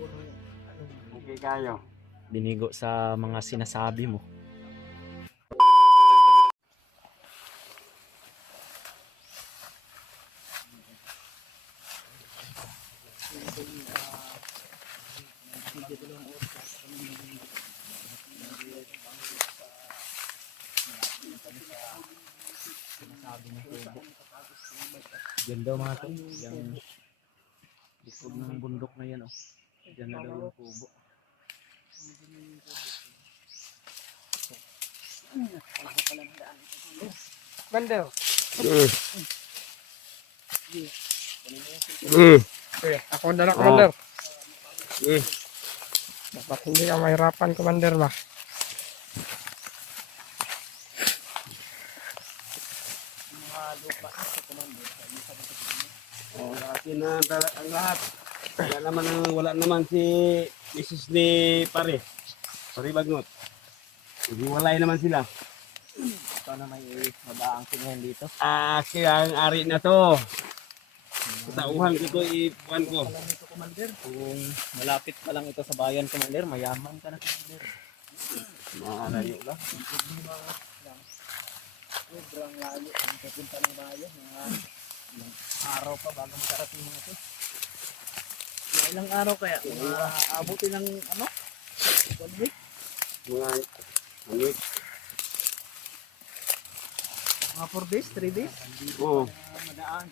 Okay kayo. Binigo sa mga sinasabi mo. Diyan daw mga to, yung likod ng bundok na yan, oh. Diyan na daw yung kubo. Commander. Ako dala, Commander. Dapat hindi ka mahirapan, Commander ba? Oh, akin na ang lahat. Wala naman si Mrs. ni Pare. Pare Bagnot. Hiwalay naman sila. Ito na may mabaang sinahin dito. Kaya ang ari na to. Tauhan ko to ipuan ko. Alam nito, Commander, kung malapit pa lang ito sa bayan, Commander, mayaman ka na, Commander. Malayo lang. Sobrang layo ang pupunta ng bayan. Mga ilang araw pa bago makarating mga ito. Mga ilang araw kaya? Mga abutin ng ano? 1 week? Mga week. Mga 4 days? 3 days? Oo. Madaan.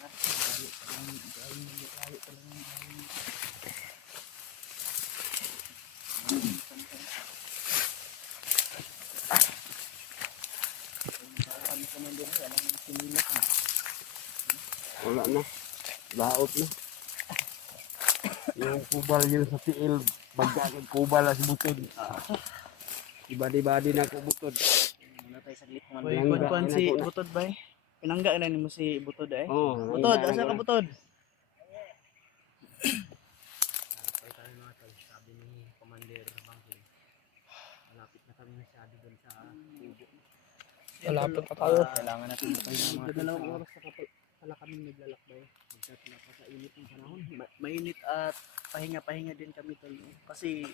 Wala na. Laot na. Yung kubal yun sa tiil. Bagkakag kubal na si Butod. Ibadi-badi na ako Butod. Muna tayo saglit, Uy, Commander. kuwan si Butod ba eh? Pinangga na mo si Butod eh? Oo. Butod, asa ka Butod? Tayo mga tol, sabi ni Commander Bangkin. Malapit na kami masyado doon sa kubo. Malapit pa tayo. Kailangan natin tayo ng mga dalawang oras sa pala kami naglalakbay. Sa init ng panahon. Mainit at pahinga-pahinga din kami tol. Kasi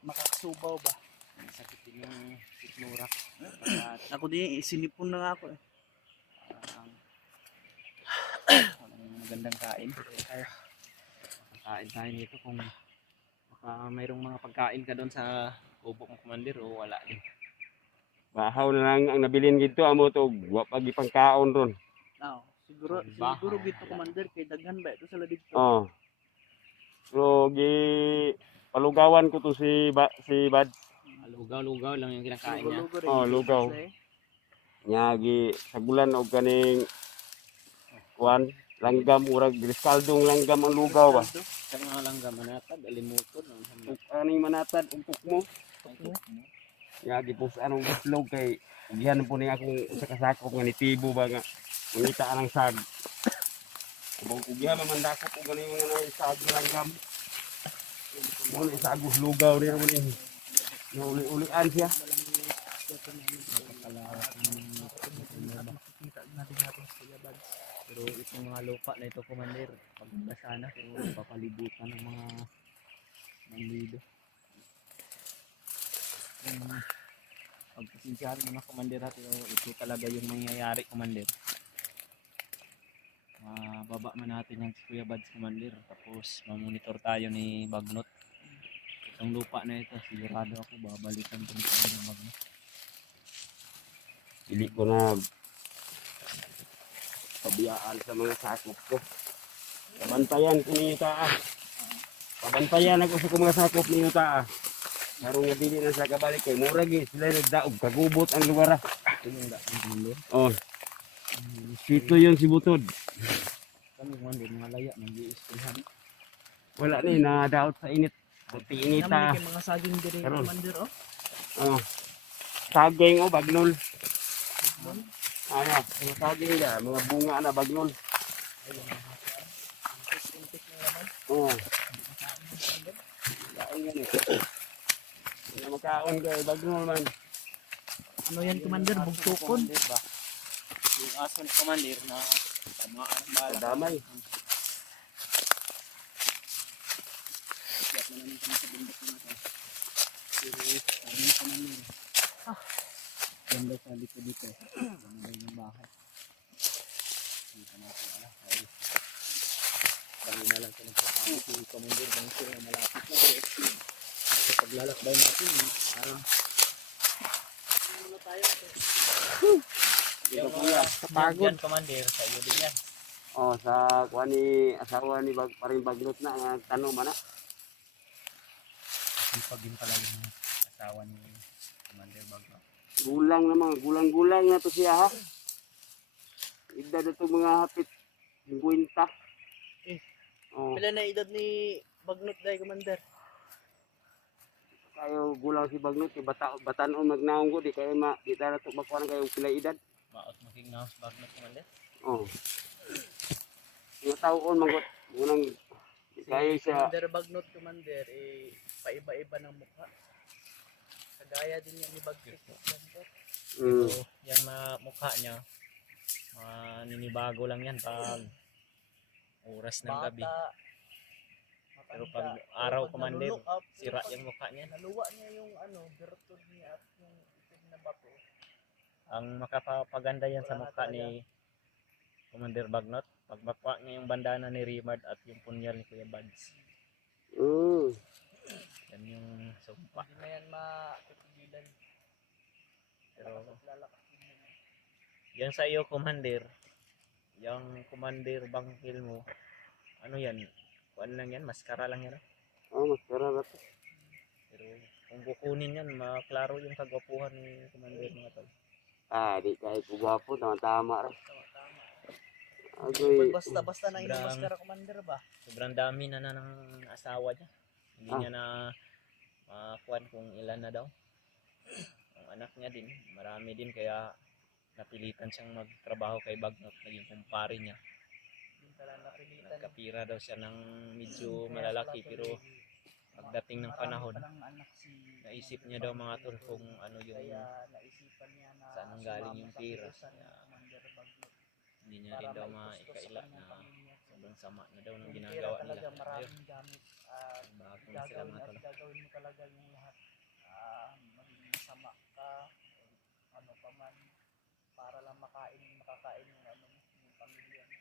makakasubaw ba? Sakit din yung sikmura. Ako din, sinipon na nga ako eh. Walang magandang kain. Kain tayo nito kung baka mayroong mga pagkain ka doon sa kubo ng Commander o wala din. Bahaw na lang ang nabilin gito amo to. Wapag ipangkaon ron. Siguro gito Commander kay daghan ba ito sa ladig to. Oo. So palugawan ko to si Bad. Lugaw lang yung kinakain niya. Lugaw. Nyagi sagulan og kaning kuan langgam urag griskaldong langgam ang lugaw ba. Sa mga langgam manatad alimutod Aning manatad umpok mo. Nyagi pus anong islog kay ugihan po ni akong sa kasakop nga nitibo ba nga ngita anang sag. Kung ugihan mamandakop og ganing mga sag langgam. Mo ni sagos lugaw ni mo ni. Uli-ulian siya. Makikita natin sa Kuyabads. Pero itong mga lupa na ito Commander, pagbasa na pero papalibutan ng mga manlido. Pagpasensyahan mo na Commander at ito talaga yung mangyayari Commander. Baba man natin yung Kuyabads Commander tapos mamonitor tayo ni Bagnot. Itong lupa na ito, sigurado ako babalikan ko nito ng Bagnot. Dili ko na pabiyaan sa mga sakop ko. Pabantayan ko ninyo taa. Pabantayan ako sa mga sakop ninyo taa. Karong nga dili na sa kabalik kay murag sila nagdaog kagubot ang lugar. Oh. Sito yung si Butod. Kami mga laya nag-iiskilhan. Wala ni nadaot sa init. Buti inita. Naman mga saging diri Commander oh. Oh. Saging o bagnol. Ano, mga saging da, mga bunga na bagnol. Oh. Kaon yan eh. Hindi makaon kay bagnol man. Ano yan Commander? Bugtukon? Yung aso ni Commander na tamaan ng bala. Damay. namin kami sa bundok na ito. Pero sabi ko namin, ganda sa likod dito. Ganda yung bahay. Hindi ka natin alam. Dahil na lang sa nagsasabi si Commander Bangso na malapit na. Pero sa paglalakbay natin, parang muna tayo. Dito kuya. Pagod. Yan, Commander, sa iyo din yan. Oh, sa kuha ni asawa ni paring Bagnot na tanong man na. Ipag din pala yung asawa ni Commander Bagno. Gulang na to siya ha. Edad na to mga hapit 50. Eh. Oh, Pila na edad ni Bagnot dahil, Commander? kayo gulang si Bagnot, batanon magnaong ko, di kayo di tayo to makuha na kayo pila edad. Maot maging na Bagnot, Commander. Oh. Mga taon manggot, unang di kayo siya. Commander Bagnot, Commander, paiba-iba ng mukha. Kagaya din yan ni Bagnot, Commander. Mm. So, yung mukha niya, ninibago lang yan pag oras ng gabi. Pero pag araw, Commander, sira yung mukha niya. Naluwa niya yung bertod niya at yung itim na bato. Ang makapapaganda yan sa mukha ni Commander Bagnot, pag makuha niya yung bandana ni Rimard at yung punyal ni Kuya Bads. Mm. Yan yung sumpa. Hindi na yan mapipigilan. Pero Lalakas din yan. yan sa iyo, Commander, yung Commander Bangkil mo, ano yan? Kuan lang yan, maskara lang yan. Oh, maskara na to. Pero kung kukunin yan, maklaro yung kagwapuhan ni Commander mga tol. Ah, di kahit kugwapo, tama rin. Tama. Agoy. Basta na Sobrang- maskara, Commander ba? Sobrang dami na ng asawa niya. Hindi niya na kuan kung ilan na daw. Ang anak niya din, marami din kaya napilitan siyang magtrabaho kay Bagnot, naging kumpare niya. Hindi talaga napilitan. Nagkapira daw siya ng medyo malalaki pero pagdating ng panahon, Anak si naisip niya daw mga tol kung ano yung kaya naisipan niya na saan ang galing sumama yung sa pira. kilusan ng Kaya Commander Bagnot hindi niya para rin daw maikustos sa maikaila kanyang na pamilya. sobrang sama na daw ng Yung ginagawa pera talaga nila. Ayun, maraming gamit at bago na sila mga tol. gagawin mo talaga yung lahat. Maging masama ka o ano pa man para lang makakain yung yung pamilya mo.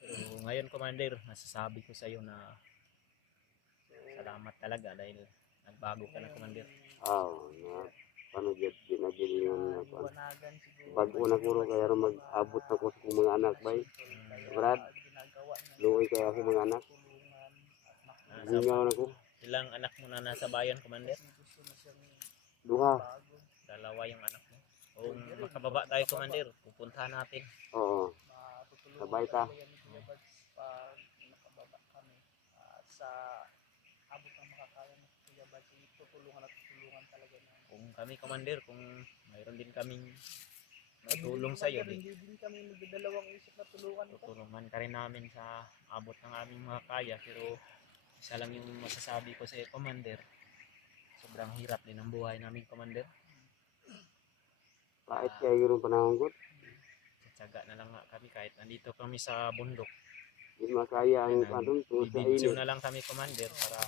Pero ngayon, Commander, masasabi ko sa iyo na salamat talaga dahil nagbago ka na, Commander. Oh, na paano gyud ginagilingon na kuan. Liwanagan siguro. Bago na kuro kaya ron mag-abot na ko sa kong mga anak bay. Brad, Ginagawa niya luoy kaya ako mga anak. tulungan at Nasa, Gingaw na ko. ilang anak mo na nasa bayan, Commander? kasi gusto na siyang Duha. bago. Dalawa yung anak mo. Kung makababa tayo, Commander, pupuntahan natin. Oo. Matutulungan Sabay ta. talaga yan ni Kuya Bads pag nakababa kami. Sa abot ng makakaya ni Kuya Bads, tutulungan at tutulungan talaga namin. Kung kami, Commander, kung mayroon din kaming matulong sa iyo, Hindi din kami magdadalawang isip na tulungan ka. tutulungan ka rin namin sa abot ng aming mga kaya. Pero isa lang yung masasabi ko sa iyo, Commander. Sobrang hirap din ang buhay namin, Commander. Kahit kaya yun panahon ko. Tsaga na lang nga kami kahit nandito kami sa bundok. Hindi makaya ang anong to sa Video init. na lang kami, Commander, para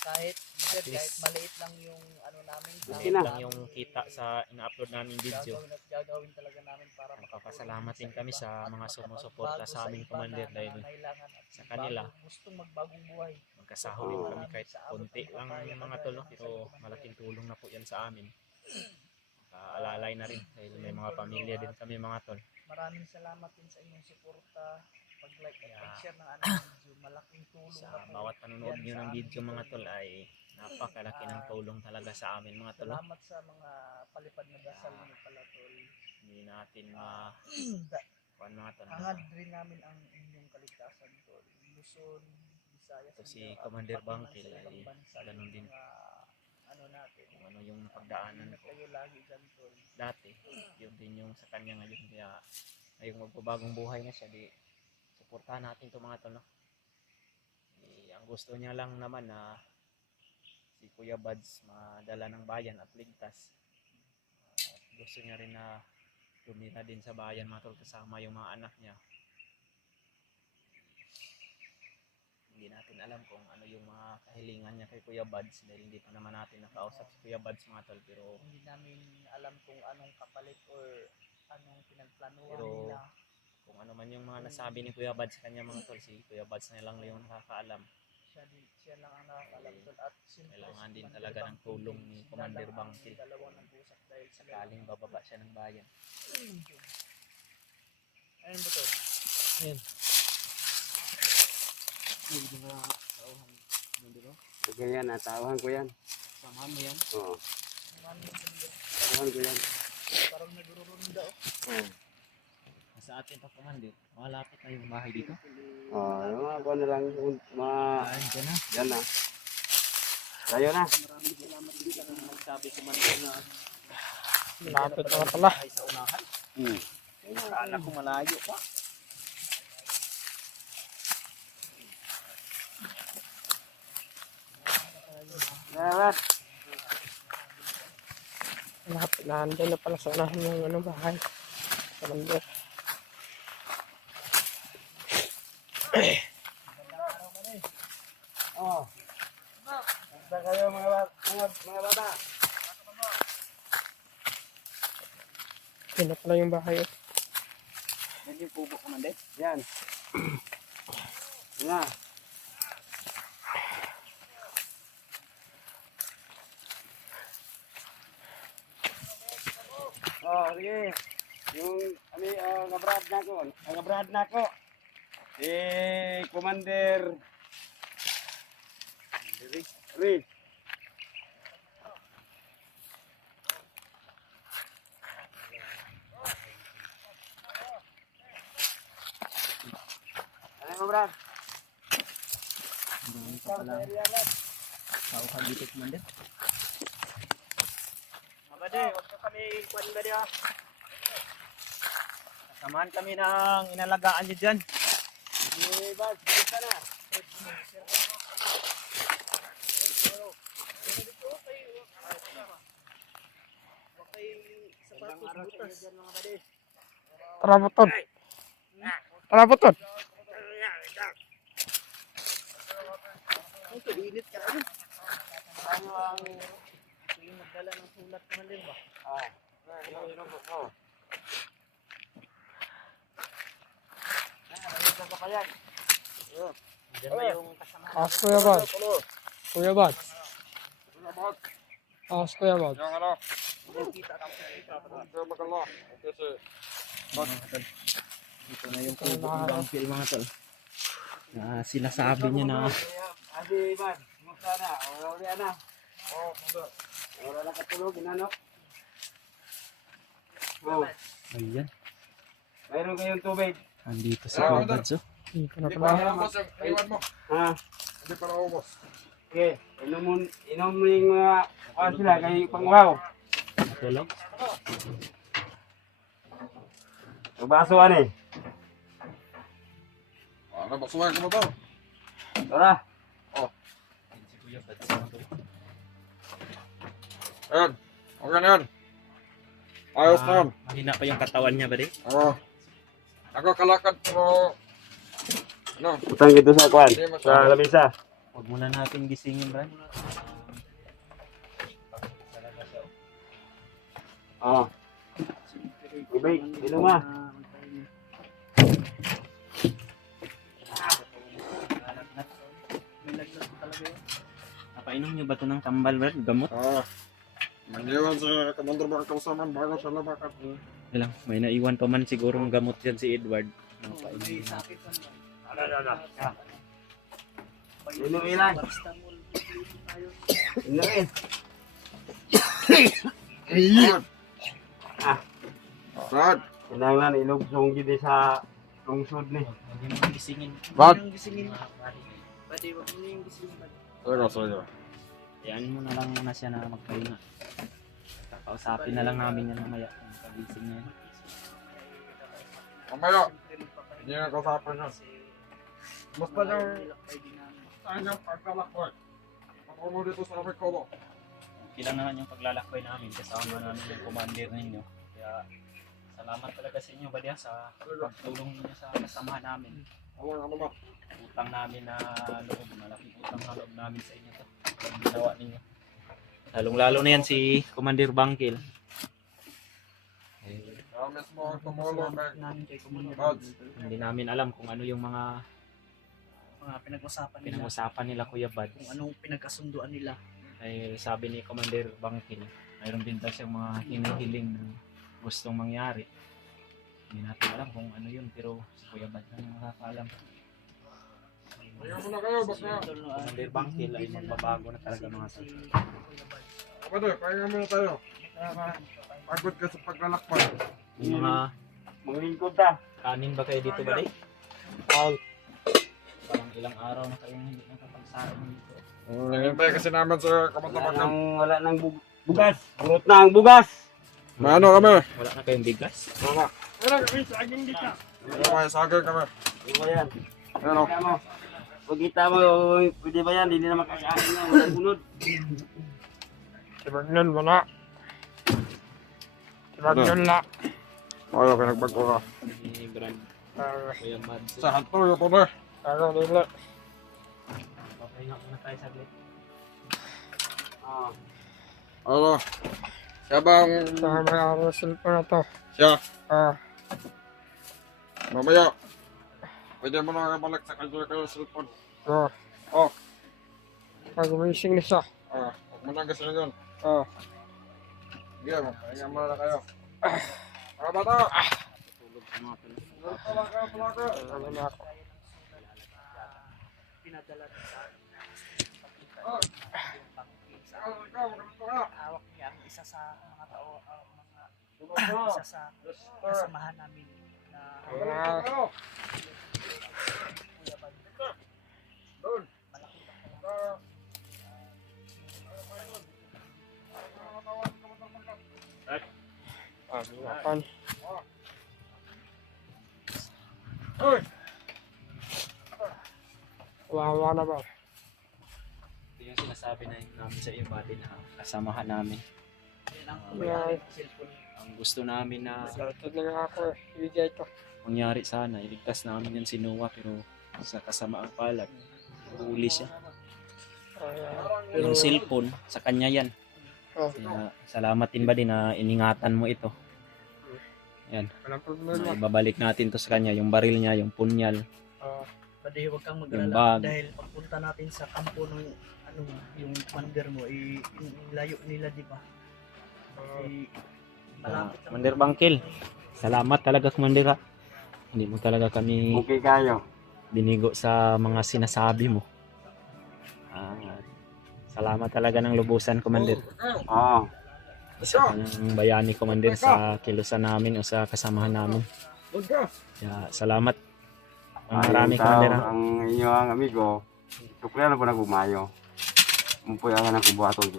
Kahit At least, maliit lang yung namin. Okay maliit na. lang yung kita sa ina-upload naming video. Gagawin talaga namin para Magpapasalamat din kami sa mga sumusuporta sa amin, Commander, dahil sa kanila, gustong magbagong buhay. magkasahod din kami kahit konti lang yung mga tol, no? Pero malaking tulong na po yan sa amin. Kaalalay na rin dahil may mga pamilya din kami, mga tol. Maraming salamat din sa inyong suporta, pag-like at Yeah. pag-share ng aming video. Malaking tulong Sa na po. bawat panonood nyo ng video, mga tol, ay napakalaki ng tulong talaga sa amin, mga tol, no? Salamat sa mga palipad na dasal niyo pala, tol. Hindi natin kuan, mga tol, Hangad rin namin ang inyong kaligtasan, tol. Luzon, Visayas, Ito si Mindanao, at Commander pati man Bangkil sa ibang ay bansa, ganun din. mga natin. kung ano yung napagdaanan Ingat ko kayo lagi dyan, tol. dati, yun din yung sa kanya ngayon. Kaya ngayong magbabagong buhay na siya, di suportahan natin ito, mga tol, no? Ang gusto niya lang naman na si Kuya Bads madala ng bayan at ligtas. Gusto niya rin na tumira din sa bayan, mga tol, kasama yung mga anak niya. hindi natin alam kung ano yung mga kahilingan niya kay Kuya Buds dahil hindi pa naman natin nakausap si Kuya Buds mga tol, pero Hindi namin alam kung anong kapalit or anong pinagplanuhan Pero, nila. kung ano man yung mga nasabi ni Kuya Buds sa kanya mga tol, si Kuya Buds na lang yung nakakaalam. Siya lang ang nakakalam tol. At siyempre, Kailangan si din Commander talaga ng Bangkil, tulong ni sila Commander lang ang Bangkil. dalawang nag-usap dahil sila Sakaling bababa siya ng bayan. ayun ba to? Ayun. May mga tauhan mo dito. Sige yan, natawahan ko yan. Samahan mo yan. Oo, Naman yung sandali. tawahan ko yan. Parang nagururunda oh. Oo. Sa atin pa Commander, malapit na yung bahay dito. Yung mga kuha na lang, mga, Ayun, dyan na. yan na. Tayo na. Maraming salamat din sa mga nagsabi Commander na Lapit na pala. ay sa unahan. Hmm. Akala ko malayo pa. Salamat. Lapit na. Andyan na pala sa unahan yung ano, bahay. Commander. Oh. Basta kayo mga bata. Yan na pala yung bahay. Yan yung pubo Commander. Yan. Yan. Oh, sige. Yung ngabrad na ko. Ngabrad na ko. Commander Riz. Ano mo, Brad? Marami pa pala tauhan dito Commander. Mabade, wag ka kami kwan ba diya? Samahan kami ng inalagaan niyo dyan. Bas, basta na. Tara butod. Tara butod. Ito, init ka ano? Ano ang... Yung magdala ng sulat Commander ba? Diyan ba yung kasama? Ask Kuya Bad. Kuya Bad. Ask Kuya Bad. Ito na yung kubo ng Bangkil mga tol. Na sinasabi niya na Adi, Bad, kumusta na? Wala na. Wala na katulog, inanok. Oh, ayan. mayroon kayong tubig. Andito si Kuya Buds oh. Dito na pala. Ha? Okay, inom mo yung mga sila kay pangwaw. Ito lang. Magbasuhan eh. Ano, basuhan ka mo to? Tara. Si Kuya Buds mga tol. Ayan, okay na yan. Ayos na yan. Mahina pa yung katawan niya ba di? Oo. Ako kalakad pero... Ano? Utang dito sa kwan, sa lamisa. Huwag muna natin gisingin ba? Oh. Tubig, inom ma. May lagnat talaga yun. Napainom niyo ba ito ng tambal Brad? Gamot? Oo. Mandiwan sa Commander Bangkil Saman bago siya labakat. Lang, may naiwan pa man sigurong gamot dyan si Edward. Napainom May niya. sakit pa naman. Inom ilan? Paracetamol, tayo. Inom eh. Brad! Ah. Brad! Kinanglan ilog song gid sa lungsod ni. Hindi mo gisingin. Brad! Yung gisingin. Pwede, wag mo na yung gisingin. Sige. Yan mo na lang muna siya na magpahinga. Kakausapin na lang namin yan mamaya. Kung kagising na yan. Mamaya, hindi na kasapan yan. Basta yung... Saan yung pagkalakboy? Patungo dito sa aming kobo. Ilang naman yung paglalakbay namin. Kasama namin yung commander ninyo. Kaya salamat talaga sa inyo Badya sa pagtulong ninyo sa kasama namin. Ano ba? Utang namin na loob, malaking utang na loob namin sa inyo to. Ang ginawa ninyo. Lalong-lalo na yan si Commander Bangkil. Eh, Promise mo ang tumulong kay namin kay Commander Buds. hindi namin alam kung ano yung mga pinag-usapan nila, pinag-usapan nila Kuya Buds. kung anong pinagkasunduan nila. Ay sabi ni Commander Bangkil, mayroon din daw siyang mga hinihiling na gustong mangyari. Hindi natin alam kung ano yun, pero si Kuya Buds na nakakaalam. Ayaw mo na kayo, baka. Commander Bangkil ay magbabago na talaga mga tao. Kapatid, pahinga muna tayo. Pagod ka sa paglalakbay. Yung mga Mga lingkod ta. kanin ba kayo dito ba day? All. Parang ilang araw na kayong hindi nakapagsain dito. Nangintay kasi namin sa Wala kamatapagan. nang, wala nang bugas. Burot na ang bugas. Maano kami? Wala na kayong bigas? Wala. Wala may sagay kami. Ano ba yan? Ano? Kita mo. Pag kita mo, pwede ba yan? Hindi na makakain na. Walang bunod. Tibag nun, wala. Tibag nun la. Ayaw, pinagbago ka. Ni Brad, Kuya Mads. Sa hatoy ito na. Kaya nila. Papahinga muna tayo saglit. Ah. Ano? Siya bang... Sa may araw cellphone na to. Siya? Mamaya. Pwede mo na balik sa kanya kayo cellphone. Oh. Pag umising na siya. Huwag mo na kasi na yun. Sige, pahinga muna na kayo. Mga bata! Tulog sa mga pala. Talaga. Ano na ako. Pinadala din sa Ikaw, ganito ka. hawak niya ang isa sa mga tao, Tulog ka. isa sa kasamahan namin na Ah. Ano? Kuya Bad. Doon. Malaki pa Apan. Hoy! Wawa na ba? Ito yung sinasabi na namin sa iyo buddy na kasamahan namin. yan ang Yeah. cellphone. Ang gusto namin na Saltod na nga ako eh. Ibigay ito. mangyari sana, iligtas namin yan si Noah pero sa kasamaang palad, huli siya. Yung cellphone, sa kanya yan. Oh. Kaya salamat din ba din na iningatan mo ito. Walang problema. Ibabalik natin to sa kanya, yung baril niya, yung punyal. Badi, huwag kang Yung mag-alala bag. dahil pagpunta natin sa kampo ng yung commander mo, layo nila, di ba? Malapit lang. Commander Bangkil, salamat talaga Commander ha. Hindi mo talaga kami Okay kayo. binigo sa mga sinasabi mo. Salamat talaga ng lubusan Commander. Oo. Isa kang bayani Commander sa kilusan namin o sa kasamahan namin. Doon ka. Kaya salamat. Ang marami Commander ha. Ang inyong amigo. Tukuyan na po na kumayo. Mumpuyangan ang kubuhaton siya.